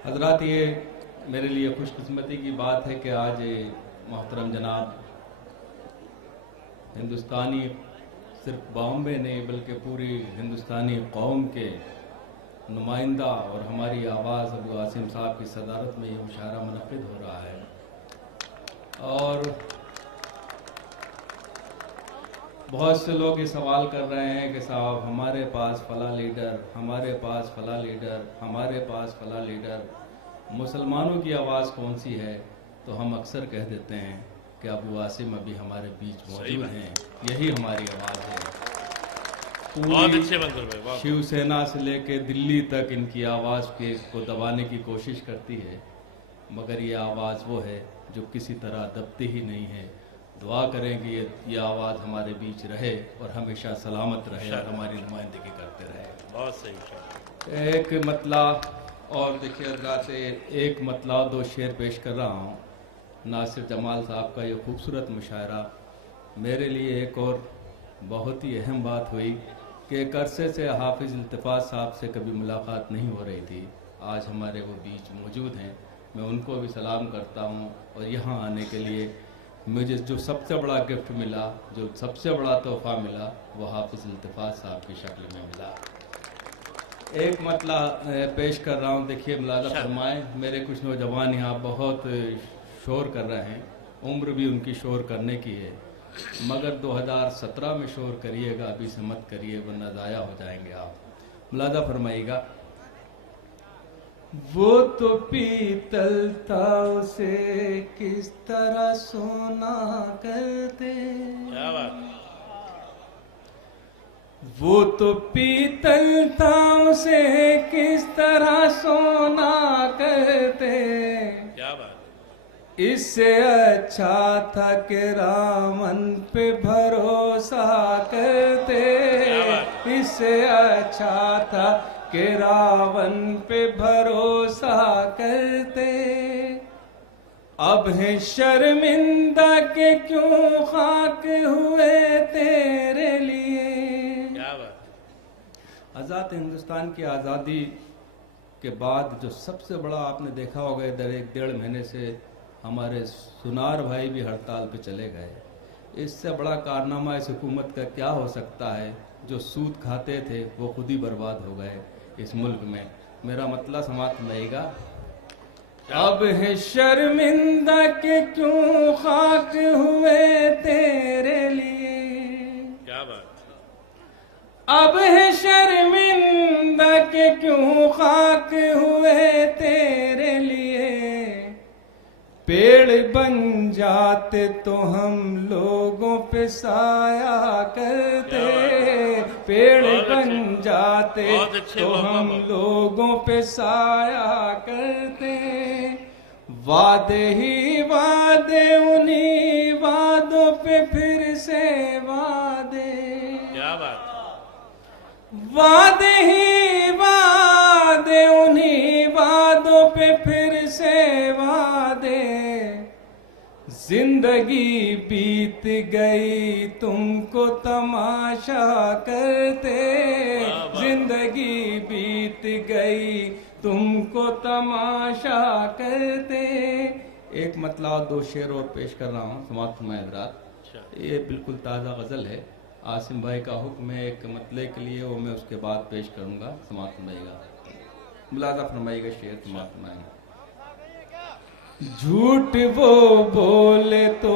हजरात, ये मेरे लिए खुशकिस्मती की बात है कि आज मोहतरम जनाब हिंदुस्तानी सिर्फ बॉम्बे नहीं बल्कि पूरी हिंदुस्तानी कौम के नुमाइंदा और हमारी आवाज़ अबू आसिम साहब की सदारत में ये मुशायरा मुनक़िद हो रहा है। और बहुत से लोग ये सवाल कर रहे हैं कि साहब हमारे पास फला लीडर, हमारे पास फला लीडर, हमारे पास फला लीडर, मुसलमानों की आवाज़ कौन सी है? तो हम अक्सर कह देते हैं कि अबू आसिम अभी हमारे बीच मौजूद हैं, यही हमारी आवाज़ है। पूरी शिवसेना से लेकर दिल्ली तक इनकी आवाज़ को दबाने की कोशिश करती है, मगर ये आवाज़ वो है जो किसी तरह दबती ही नहीं है। दुआ करें कि ये आवाज़ हमारे बीच रहे और हमेशा सलामत रहे और हमारी नुमाइंदगी करते रहे। बहुत सही। एक मतला और देखिए हज़रात, एक मतला दो शेर पेश कर रहा हूँ। नासिर जमाल साहब का ये खूबसूरत मुशायरा मेरे लिए एक और बहुत ही अहम बात हुई कि एक अरसे से हाफिज़ इल्तिफ़ात साहब से कभी मुलाकात नहीं हो रही थी। आज हमारे वो बीच मौजूद हैं, मैं उनको भी सलाम करता हूँ। और यहाँ आने के लिए मुझे जो सबसे बड़ा गिफ्ट मिला, जो सबसे बड़ा तोहफा मिला, वो हाफिज़ इल्तिफ़ात साहब की शक्ल में मिला। एक मतला पेश कर रहा हूँ, देखिए मुलाज़ा फरमाएं। मेरे कुछ नौजवान यहाँ बहुत शोर कर रहे हैं, उम्र भी उनकी शोर करने की है, मगर 2017 में शोर करिएगा, अभी से मत करिए वरना ज़ाया हो जाएंगे आप। मुलाज़ा फरमाइएगा। वो तो पीतल था, उसे किस तरह सोना करते। क्या बात। वो तो पीतल था, उसे किस तरह सोना करते। क्या बात। इससे अच्छा था कि रावण पे भरोसा करते। इससे अच्छा था कि रावण पे भरोसा करते। अब है शर्मिंदा के क्यों खाक हुए तेरे लिए। क्या बात। आज़ाद हिंदुस्तान की आज़ादी के बाद जो सबसे बड़ा आपने देखा होगा, इधर 1-1.5 महीने से हमारे सुनार भाई भी हड़ताल पे चले गए। इससे बड़ा कारनामा इस हुकूमत का क्या हो सकता है? जो सूद खाते थे वो खुद ही बर्बाद हो गए इस मुल्क में। मेरा मतलब समाप्त रहेगा। अब है शर्मिंदा के क्यों खाक हुए तेरे लिए। क्या बात। अब है शर्मिंदा के क्यों खाक हुए तेरे लिए। पेड़ बन जाते तो हम लोगों पे साया करते। पेड़ बन जाते तो हम लोगों पे साया करते। वादे ही वादे, उन्हीं वादों पे फिर से वादे। क्या बात। वादे ही वादे, उन्हीं वादों पे फिर से वादे। जिंदगी बीत गई तुमको तमाशा करते। जिंदगी बीत गई तुमको तमाशा करते। एक मतला 2 शेर और पेश कर रहा हूँ, समाप्त में हज़रात। ये बिल्कुल ताज़ा गज़ल है, आसिम भाई का हुक्म है एक मतले के लिए, वो मैं उसके बाद पेश करूँगा। समाप्त फरमाइएगा। मुलाज़ा फरमाइएगा शेर समाप्त में। झूठ वो बोले तो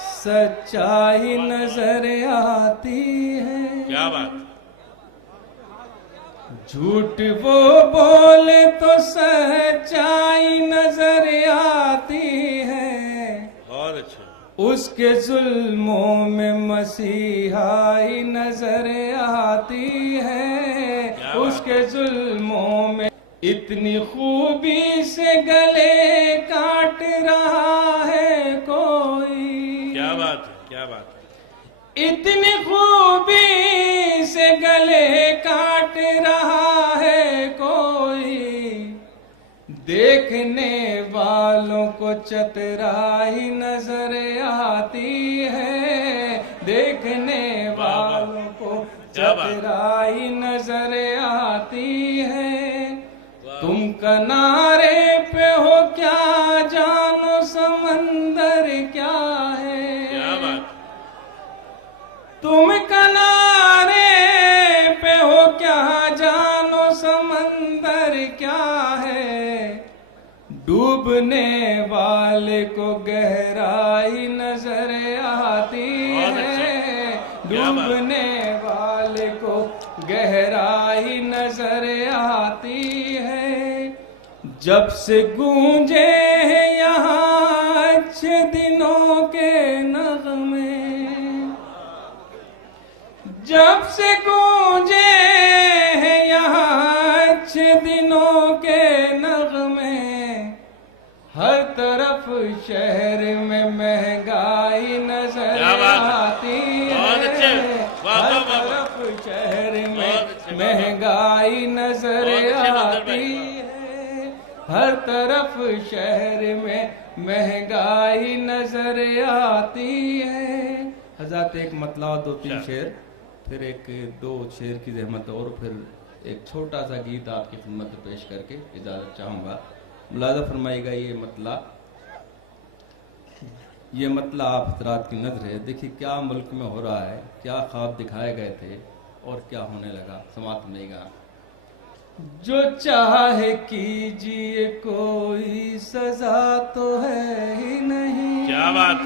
सच्चाई नजर आती है। क्या बात। झूठ वो बोले तो सच्चाई नजर आती है। बहुत अच्छा। उसके जुल्मों में मसीहाई नजर आती है। उसके जुल्मों में इतनी खूबी से गले काट रहा है कोई। क्या बात है। क्या बात है। इतनी खूबी से गले काट रहा है कोई। देखने वालों को चतुराई नजर आती है। देखने वालों को चतुराई नजर आती है। तुम किनारे पे हो क्या जानो समंदर क्या है। क्या बात। तुम किनारे पे हो क्या जानो समंदर क्या है। डूबने वाले को गहराई नजर आती बहुत है। अच्छा। क्या बात। डूबने वाले को गहराई नजर आती है। जब से गूंजे हैं यहाँ अच्छे दिनों के नगमे, जब से गूंजे हैं यहाँ अच्छे दिनों के नगमे, हर तरफ शहर में महंगाई नजर क्या बात है। आती बहुत अच्छे। है। वाह, हर वाह, वाह, वाह। तरफ शहर बहुत में अच्छे, वाह, वाह। महंगाई नजर बहुत अच्छे मंदिर आती भाई, है। हर तरफ शहर में महंगाई नजर आती है। हज़रत एक मतला दो तीन अच्छा। शेर, फिर एक दो शेर की रहमत और फिर एक छोटा सा गीत आपकी खिदमत में पेश करके इजाज़त चाहूँगा। मुलाज़ा फरमाइएगा ये मतला आप हज़रात की नज़र है। देखिए क्या मुल्क में हो रहा है, क्या ख्वाब दिखाए गए थे और क्या होने लगा। समाप्त फरमाइएगा। जो चाहे कीजिए कोई सजा तो है ही नहीं। क्या बात।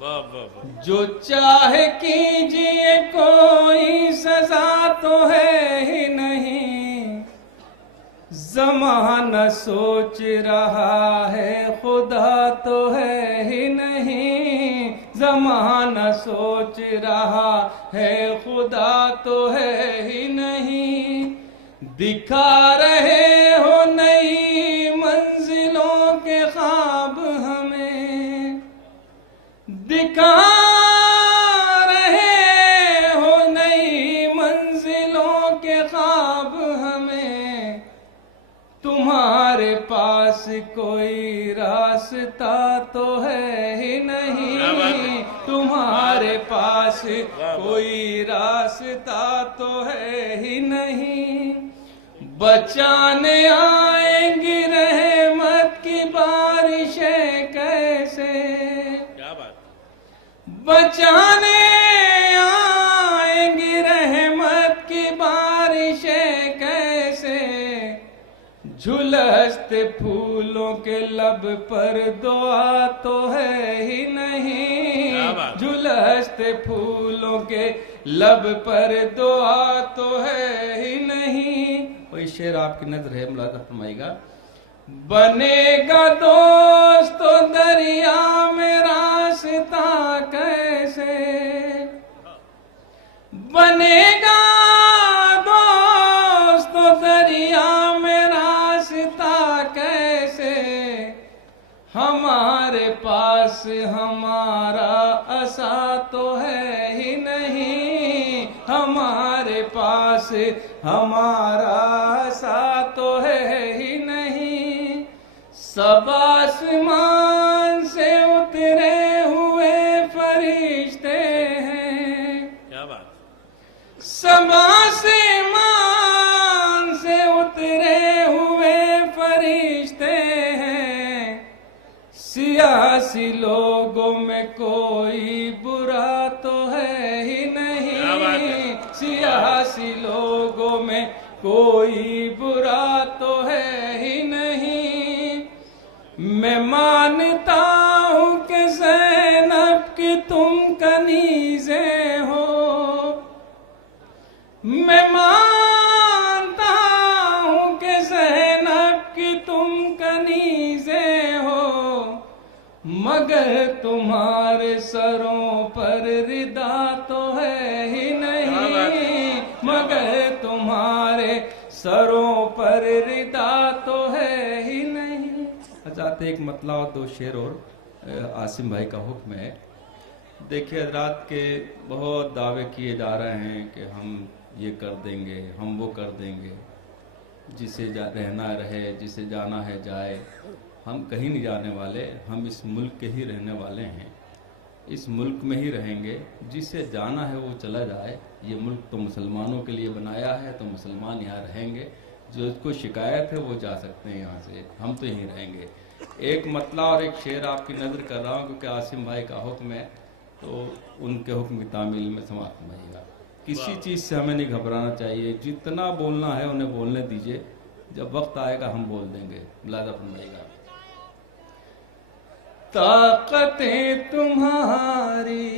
वाह वाह वाह। जो चाहे कीजिए कोई सजा तो है ही नहीं। ज़माना सोच रहा है खुदा तो है ही नहीं। ज़माना सोच रहा है खुदा तो है ही नहीं। दिखा रहे हो नई मंजिलों के ख्वाब हमें, दिखा रहे हो नई मंजिलों के ख्वाब हमें। तुम्हारे पास कोई रास्ता तो है ही नहीं। तुम्हारे पास कोई रास्ता तो है ही नहीं। बचाने आएंगी रहमत की बारिशें कैसे। क्या बात। बचाने आएंगी रहमत की बारिशें कैसे। झुलसते फूलों के लब पर दुआ तो है ही नहीं। झुलसते फूलों के लब पर दुआ तो है ही नहीं। वही शेर आपकी नजर है, मुलाज़ा फरमाइएगा। बनेगा दोस्त तो दरिया में रास्ता कैसे। बनेगा दोस्त तो दरिया में रास्ता कैसे। हमारे पास हमारा असा तो है ही नहीं। हमारे पास हमारा असा तो है ही नहीं। सब आसमान से उतरे हुए फरिश्ते हैं। क्या बात। सब आसमान से उतरे हुए फरिश्ते हैं। सियासी लोगों में कोई बुरा तो है ही नहीं। सियासी लोगों में कोई बुरा तो है ही नहीं। मैं मानता हूँ कि ज़ैनब की तुम कनीज़े हो। मैं मानता हूँ कि ज़ैनब की तुम कनीज़े हो। मगर तुम्हारे सरों पर रिदा तो है ही नहीं। मगर तुम्हारे सरों पर रिदा तो है ही नहीं। हज़रत एक मतला और दो शेर और आसिम भाई का हुक्म है। देखिए हज़रात के बहुत दावे किए जा रहे हैं कि हम ये कर देंगे, हम वो कर देंगे। जिसे रहना रहे, जिसे जाना है जाए। हम कहीं नहीं जाने वाले, हम इस मुल्क के ही रहने वाले हैं। इस मुल्क में ही रहेंगे। जिसे जाना है वो चला जाए। ये मुल्क तो मुसलमानों के लिए बनाया है, तो मुसलमान यहाँ रहेंगे। जो इसको शिकायत है वो जा सकते हैं यहाँ से, हम तो यहीं रहेंगे। एक मतला और एक शेर आपकी नज़र कर रहा हूँ क्योंकि आसिम भाई का हुक्म है, तो उनके हुक्म की तामील में समाप्त फरमाइएगा। किसी चीज़ से हमें नहीं घबराना चाहिए, जितना बोलना है उन्हें बोलने दीजिए, जब वक्त आएगा हम बोल देंगे। मुलाजा फरमाइएगा। ताकतें तुम्हारी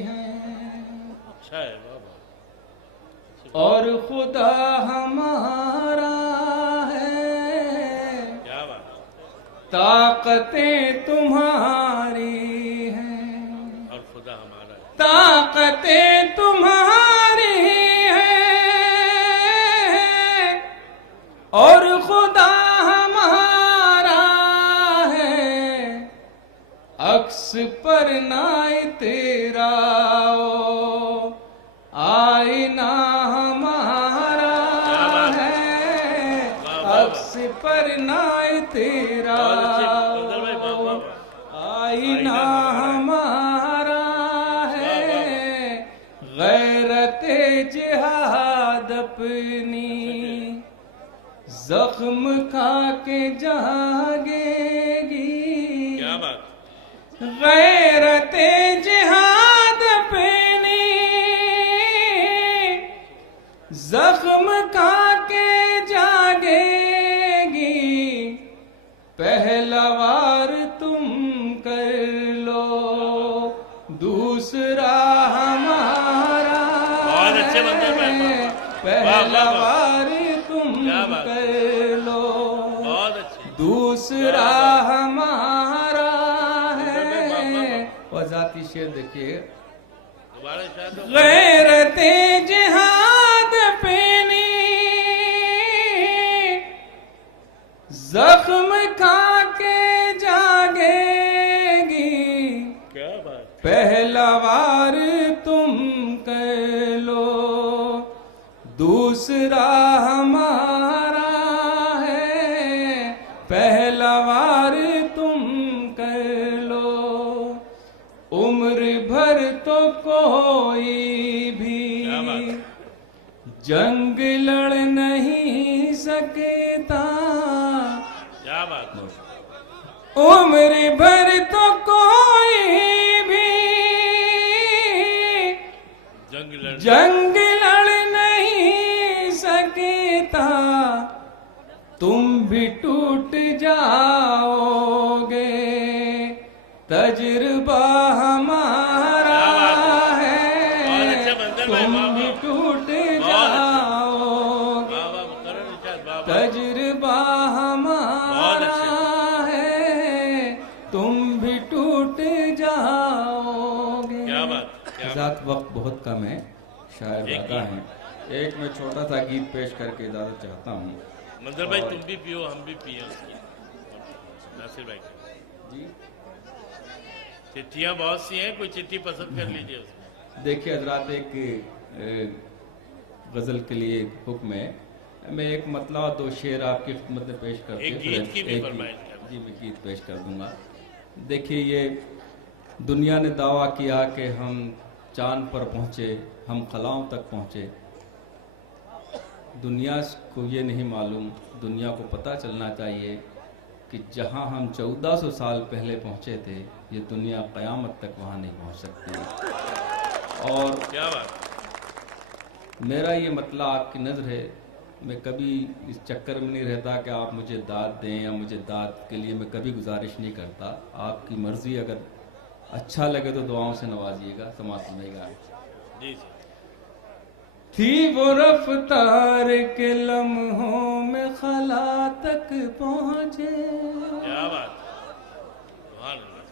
हैं अच्छा है बाबा। और खुदा हमारा है। क्या बात। ताकतें तुम्हारी हैं और खुदा हमारा है। ताकतें तुम्हारी हैं और खुदा हमारा है। अक्स पर ना तेरा ओ आईना हमारा है। अक्स पर ना तेरा आईना हमारा है। गैरते जिहाद अपनी जख्म खा के जागेगी। क्या बात। गैरते जिहाद अपनी जख्म खा के जागेगी। पहला वार तुम कर लो, दूसरा हमारा बहुत अच्छे बंदे है। पहला वार तुम क्या बात। कर लो, बहुत अच्छे। दूसरा हमारा है। और जाती शेर देखिए। दोबारा शायद गैरते जिहाद अपनी जख्म खा के जागेगी। क्या बात। पहला वार तुम कर लो, दूसरा हमारा है। पहला वार तुम कर लो, उम्र भर तो कोई भी क्या बात। जंग लड़ नहीं सकता। क्या बात। उम्र भर तो कोई भी जंग लड़ नहीं सकता। तुम भी टूट जाओगे, तजुर्बा हमारा है। तुम भी टूट जाओगे, तजुर्बा हमारा है। तुम भी टूट जाओगे। क्या बात। क्या बात। साथ वक्त बहुत कम है, शायर ज़्यादा हैं। एक मैं छोटा सा गीत पेश करके इजाज़त चाहता हूँ। मंजर भाई तुम भी पियो, हम भी पिए उसकी। नासिर भाई जी चिट्ठियाँ बहुत सी हैं, कोई चिट्ठी पसंद कर लीजिए उसमें। देखिए हजरात, एक गज़ल के लिए हुक्म है। मैं एक मतला और दो शेर आपकी खिदमत में पेश करते एक गीत की भी फरमाइश करें। जी मैं गीत पेश कर दूंगा। देखिए, ये दुनिया ने दावा किया कि हम चांद पर पहुँचे, हम खलाओं तक पहुँचे। दुनिया को ये नहीं मालूम, दुनिया को पता चलना चाहिए कि जहाँ हम 1400 साल पहले पहुँचे थे, ये दुनिया क़यामत तक वहाँ नहीं पहुँच सकती। और क्या बात। मेरा ये मतला आपकी नज़र है। मैं कभी इस चक्कर में नहीं रहता कि आप मुझे दाद दें, या मुझे दाद के लिए मैं कभी गुजारिश नहीं करता। आपकी मर्ज़ी, अगर अच्छा लगे तो दुआओं से नवाजिएगा, समाप्त सुनेगा। जी जी। थी वो रफ्तार के लम्हों में खला तक पहुँचे। क्या बात। सुभान अल्लाह।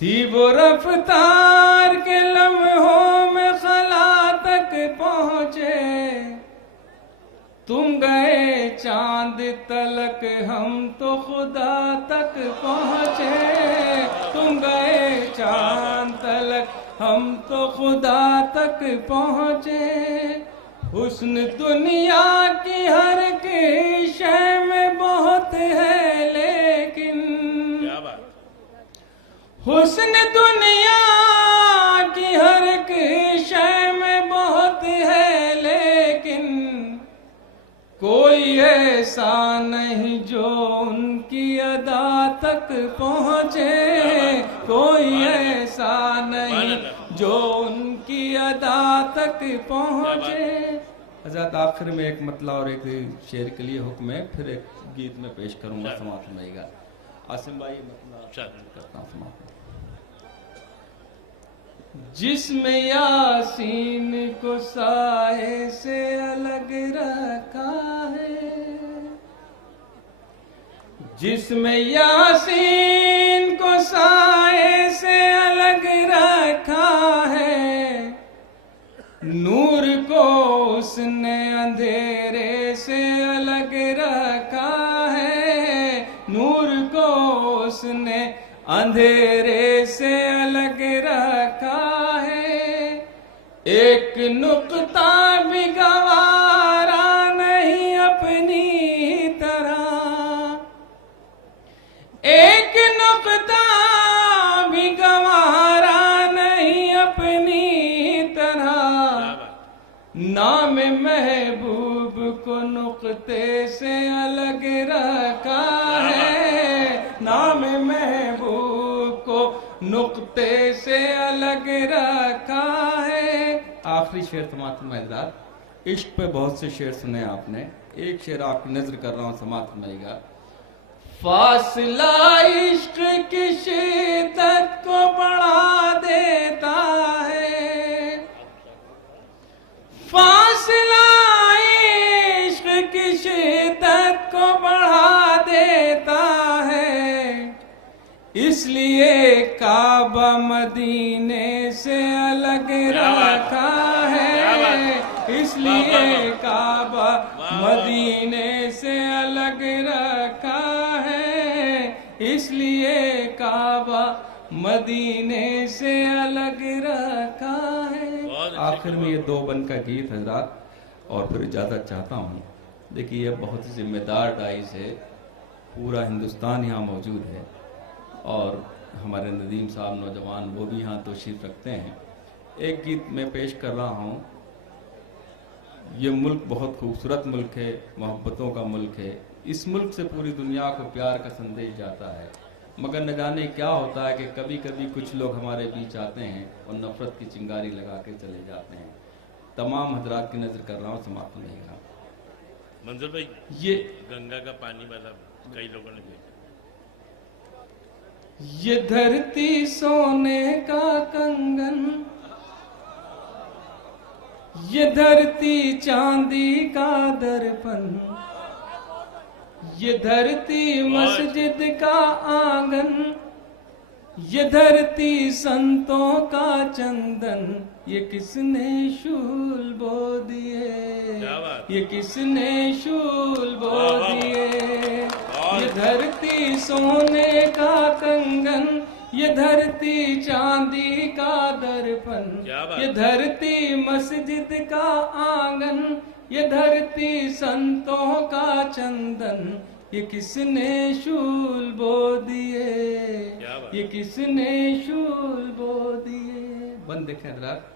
थी वो रफ्तार के लम्हों में खला तक पहुँचे। तुम गए चांद तलक, हम तो खुदा तक पहुँचे। तुम गए चांद तलक, हम तो खुदा तक पहुँचे। हुस्न दुनिया की हर की शय में बहुत है, लेकिन क्या बात। हुस्न दुनिया की हर की शय में बहुत है, लेकिन कोई ऐसा ऐसा नहीं जो उनकी अदा तक पहुँचे, कोई ऐसा नहीं जो उनकी अदा तक पहुँचे। हज़रत आखिर में एक मतला और एक शेर के लिए हुक्म है, फिर एक गीत में पेश करूंगा, समाप्त रहेगा। आसिम भाई मतलब करता हूँ समाप्त। जिसमें यासीन को साए से अलग रखा है, जिसमें यासीन को साए से अलग रखा है, नूर को उसने अंधेरे से अलग रखा है, नूर को उसने अंधेरे से अलग रखा है। एक नुक्ता भी गवारा नहीं अपनी तरह, एक नुक्ता भी गवारा नहीं अपनी तरह। नाम महबूब को नुक्ते से अलग रखा है, नाम महबूब को नुक्ते से अलग रखा है। आखिरी शेर समाप्त में हज़रात, इश्क पे बहुत से शेर सुने आपने, एक शेर आपकी नजर कर रहा हूं, समाप्त में। फासला इश्क की शिद्दत को बढ़ा देता है, फासला इश्क की शिद्दत को बढ़ा देता है। इसलिए काबा मदीने से अलग रखा है, इसलिए काबा मदीने से अलग रखा है, इसलिए काबा मदीने से अलग रखा है। आखिर में ये दो बन का गीत हजरात, और फिर इजाज़त चाहता हूँ। देखिए ये बहुत ही जिम्मेदार डाइस है, पूरा हिंदुस्तान यहाँ मौजूद है और हमारे नदीम साहब नौजवान वो भी यहाँ तशरीफ़ रखते हैं। एक गीत मैं पेश कर रहा हूँ। ये मुल्क बहुत खूबसूरत मुल्क है, मोहब्बतों का मुल्क है, इस मुल्क से पूरी दुनिया को प्यार का संदेश जाता है। मगर न जाने क्या होता है कि कभी कभी कुछ लोग हमारे बीच आते हैं और नफरत की चिंगारी लगा के चले जाते हैं। तमाम हजरात की नजर कर रहा हूँ, समाप्त नहीं रहा। मंजूर भाई, ये गंगा का पानी वाला कई लोगों ने भेजा। ये धरती सोने का कंगन, ये धरती चांदी का दर्पण, ये धरती मस्जिद का आंगन, ये धरती संतों का चंदन, ये किसने शूल बो दिए, ये किसने शूल बो दिए। ये धरती सोने का कंगन, ये धरती चांदी का दर्पण, ये धरती मस्जिद का आंगन, ये धरती संतों का चंदन, ये किसने शूल बो दिए, ये किसने शूल बो दिए। बंद देखें हजरात,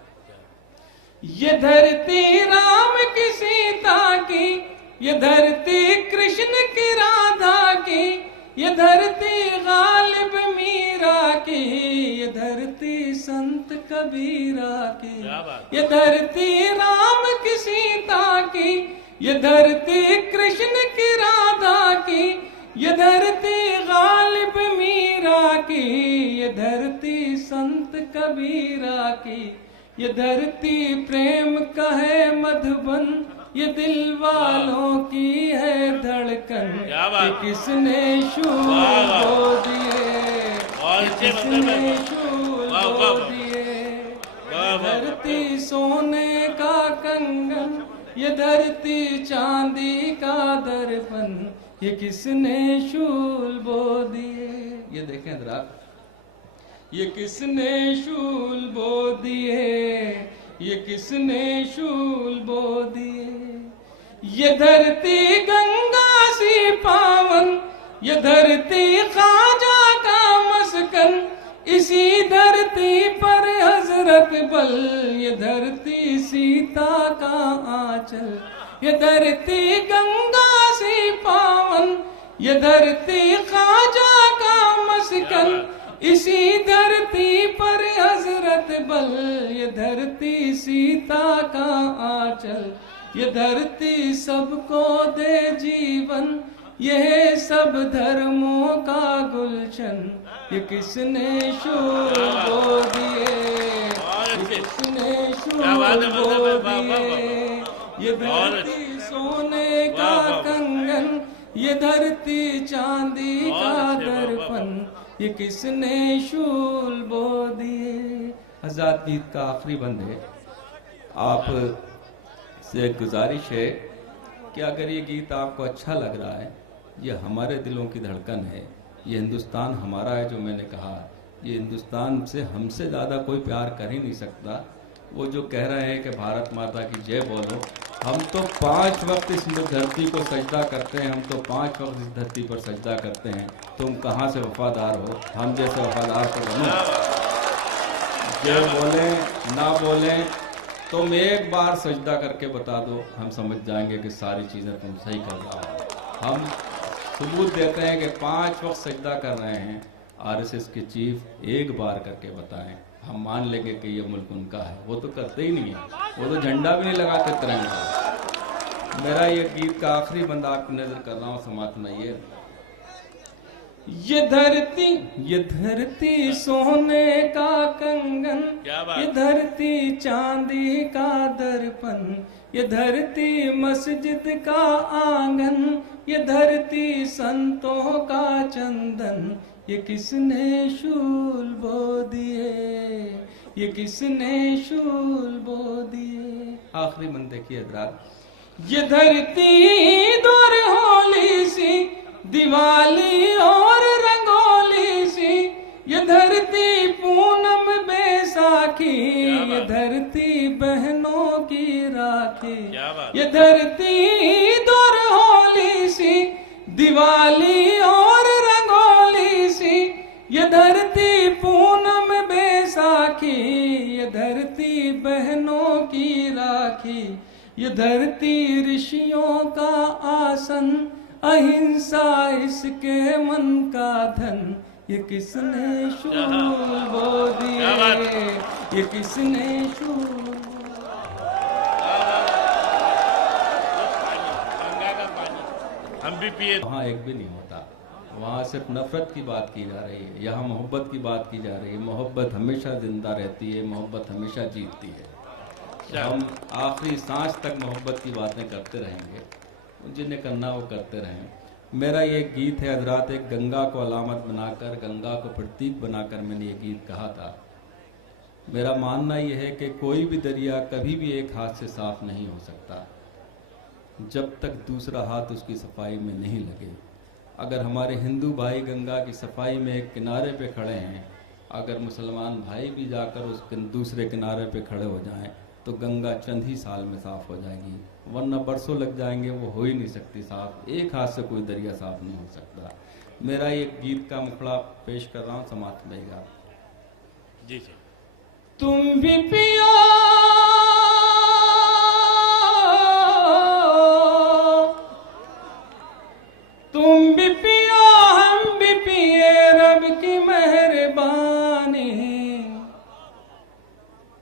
ये धरती राम की सीता की, ये धरती कृष्ण की राधा की, ये धरती गालिब मीरा की, ये धरती संत कबीरा की, ये धरती राम की सीता की, ये धरती कृष्ण की राधा की, ये धरती गालिब मीरा की, ये धरती संत कबीरा की, ये धरती प्रेम का है मधुबन, ये दिल वालों की है धड़कन, ये किसने शूल बो दिए, ये किसने शूल बो दिए। धरती सोने का कंगन, ये धरती चांदी का दर्पण, ये किसने शूल बो दिए। ये देखें जरा, ये किसने शूल बो दिए, ये किसने शूल बो दिए। ये धरती गंगा सी पावन, ये धरती ख्वाजा का मस्कन, इसी धरती पर हजरत बल, ये धरती सीता का आंचल। ये धरती गंगा सी पावन, ये धरती ख्वाजा का मस्कन, इसी धरती पर हजरत बल, ये धरती सीता का आंचल, ये धरती सबको दे जीवन, यह सब धर्मों का गुलशन, ये किसने शूल बो दिए, ये किसने शूल बो दिए, ये धरती सोने का कंगन, ये धरती चांदी का दर्पण, ये किसने शूल बो दिए। आजाद गीत का आखिरी बंद है। आप से गुजारिश है कि अगर ये गीत आपको अच्छा लग रहा है, ये हमारे दिलों की धड़कन है, ये हिंदुस्तान हमारा है। जो मैंने कहा, ये हिंदुस्तान से हमसे ज़्यादा कोई प्यार कर ही नहीं सकता। वो जो कह रहे हैं कि भारत माता की जय बोलो, हम तो 5 वक्त इस धरती को सजदा करते हैं, हम तो 5 वक्त इस धरती पर सजदा करते हैं। तुम कहाँ से वफादार हो, हम जैसे वफादार तो बनो। जय बोले ना बोले, तुम एक बार सजदा करके बता दो, हम समझ जाएंगे कि सारी चीज़ें तुम सही कर रहा हो। हम सबूत देते हैं कि 5 वक्त सजदा कर रहे हैं। आरएसएस के चीफ एक बार करके बताएं, हम मान लेंगे कि ये मुल्क उनका है। वो तो करते ही नहीं है, वो तो झंडा भी नहीं लगाते तिरंगा। मेरा ये गीत का आखिरी बंद आपकी नजर कर रहा हूँ, समाप्त सुनाइए। ये धरती सोने का कंगन, ये धरती चांदी का दर्पण, ये धरती मस्जिद का आंगन, ये धरती संतों का चंदन, ये किसने शूल बो दिए, ये किसने शूल बो दिए। आखिरी मन देखिए हज़रात। ये धरती दूर होली सी, दिवाली और रंगोली सी, ये धरती पूनम बैसाखी, ये धरती बहनों की राखी, ये धरती दूर होली सी, दिवाली और रंगोली सी, ये धरती पूनम बैसाखी, ये धरती बहनों की राखी, ये धरती ऋषियों का आसन, अहिंसा इसके मन का धन, ये किसने शूल बो दिए, ये किसने शूल। हम भी पिए। वहाँ एक भी नहीं होता, वहाँ सिर्फ नफरत की बात की जा रही है, यहाँ मोहब्बत की बात की जा रही है। मोहब्बत हमेशा जिंदा रहती है, मोहब्बत हमेशा जीतती है। हम आखिरी सांस तक मोहब्बत की बातें करते रहेंगे, जिन्हें करना वो करते रहें। मेरा ये गीत है हजरात, एक गंगा को अलामत बनाकर, गंगा को प्रतीक बनाकर मैंने ये गीत कहा था। मेरा मानना यह है कि कोई भी दरिया कभी भी एक हाथ से साफ नहीं हो सकता जब तक दूसरा हाथ उसकी सफाई में नहीं लगे। अगर हमारे हिंदू भाई गंगा की सफाई में एक किनारे पे खड़े हैं, अगर मुसलमान भाई भी जाकर उस दूसरे किनारे पे खड़े हो जाएं, तो गंगा चंद ही साल में साफ हो जाएगी, वरना बरसों लग जाएंगे, वो हो ही नहीं सकती साफ। एक हाथ से कोई दरिया साफ नहीं हो सकता। मेरा ये गीत का मुखड़ा पेश कर रहा हूँ, समाप्त रहेगा। जी जी। तुम भी पियो तुम भी पियो, हम भी पिए, रब की मेहरबानी,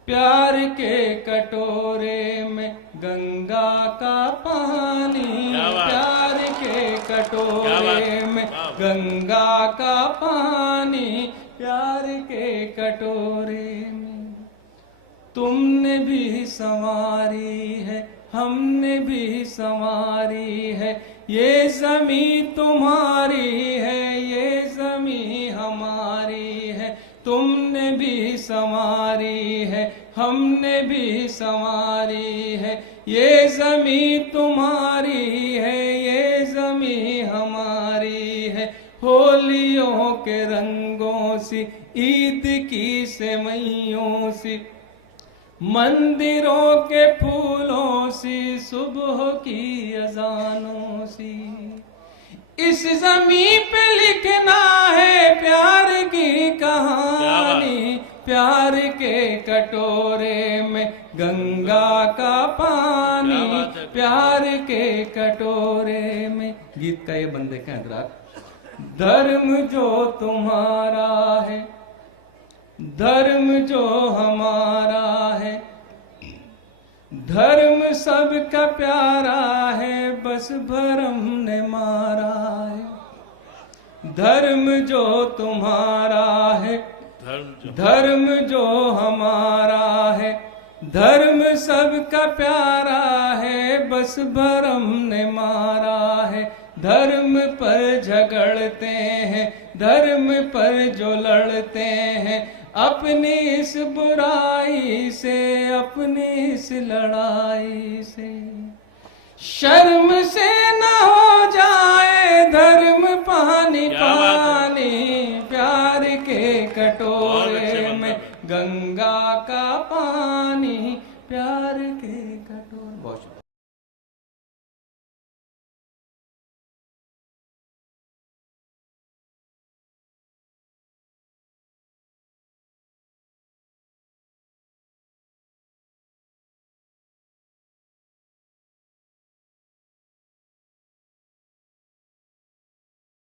प्यार के कटोरे में गंगा का पानी, प्यार के कटोरे में गंगा का पानी, प्यार के कटोरे में। तुमने भी संवारी है, हमने भी संवारी है, ये ज़मीं तुम्हारी है, ये ज़मीं हमारी है। तुमने भी संवारी है, हमने भी संवारी है, ये ज़मीं तुम्हारी है, ये ज़मीं हमारी है। होलियों के रंगों सी, ईद की सेवइयों सी, मंदिरों के फूलों सी, सुबह की अजानों सी। इस जमीन पे लिखना है प्यार की कहानी, प्यार के कटोरे में गंगा का पानी, क्या बात है। प्यार के कटोरे में। गीत का ये बंदे का हजरात, धर्म जो तुम्हारा है, धर्म जो हमारा है, धर्म सबका प्यारा है, बस भरम ने मारा है। धर्म जो तुम्हारा है, धर्म जो हमारा है, धर्म सबका प्यारा है, बस भरम ने मारा है। धर्म पर झगड़ते हैं, धर्म पर जो लड़ते हैं, अपनी इस बुराई से, अपनी इस लड़ाई से। शर्म से